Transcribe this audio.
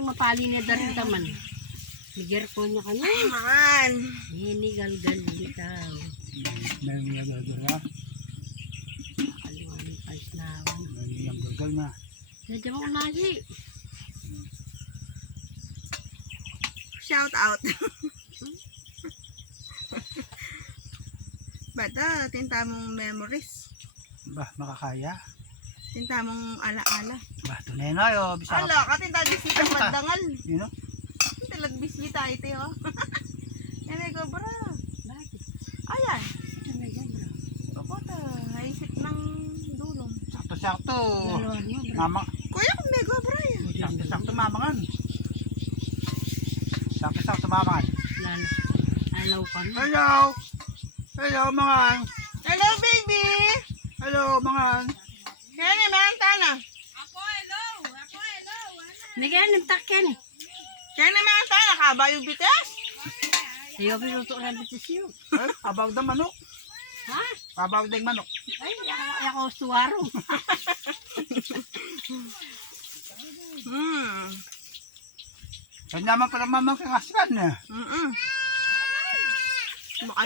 Maring mapali niya darin taman. Niger ko niya ka na. Man. Hinigal-gal ikaw. Meron niya gagal na. Aliwan yung pais nawan. Meron niya gagal na. Dadya mo unagi. Shout out. Bata, tinta mong memories. Bah, makakaya. Tinta mong ala-ala. Bah, tunay na yo. Bisa Ala, katinta bisita magdangal. you know? Talag bisita ito, oh. Yan ko, bro. Bakit? Ayan. Ano yan, bro? Kapota, naisip ng dulong. Sakto-sakto. Dalawan mo, bro. Mama, Kuya, kung mega, bro. sakto-sakto mamangan. Sakto-sakto mamangan. Alaw ka na. Hello. Hello, mangan. Hello, baby. Hello, mangan. Yan, may tana. Bigyan ng takyan eh. Yan, may tana. Kabayo bites. Ayaw piluto na bitis yun. Eh, abag ng manok. Ha? Abag ng manok. Ay, ako suwaro. Kanya naman pala mamang kangaskan eh. Baka